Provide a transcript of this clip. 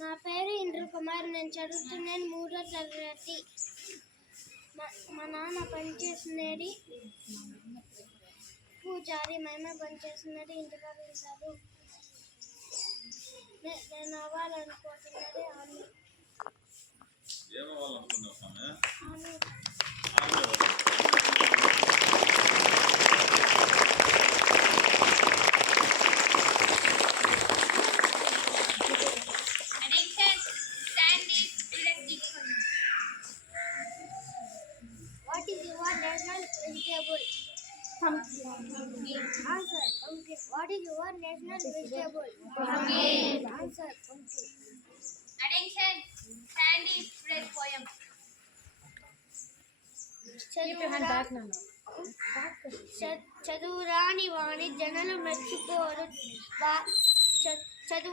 నా పేరు ఇంద్ర కుమార్. నేను చదువుతున్నాను 3వ తరగతి. మా నాన్న పనిచేస్తున్నది పూజారి, మా అమ్మ పనిచేస్తున్నది ఇంటికి వెళ్తారు. నేను అవ్వాలనుకుంటున్నది ఆమె. What is your national vegetable? Pumpkin. Answer, pumpkin. What is your national vegetable? Pumpkin. Answer, pumpkin. Attention, Sandy spread poem. Keep your hand back now. చదువురాని వాణి జనులు మెచ్చుకోరు. చదువు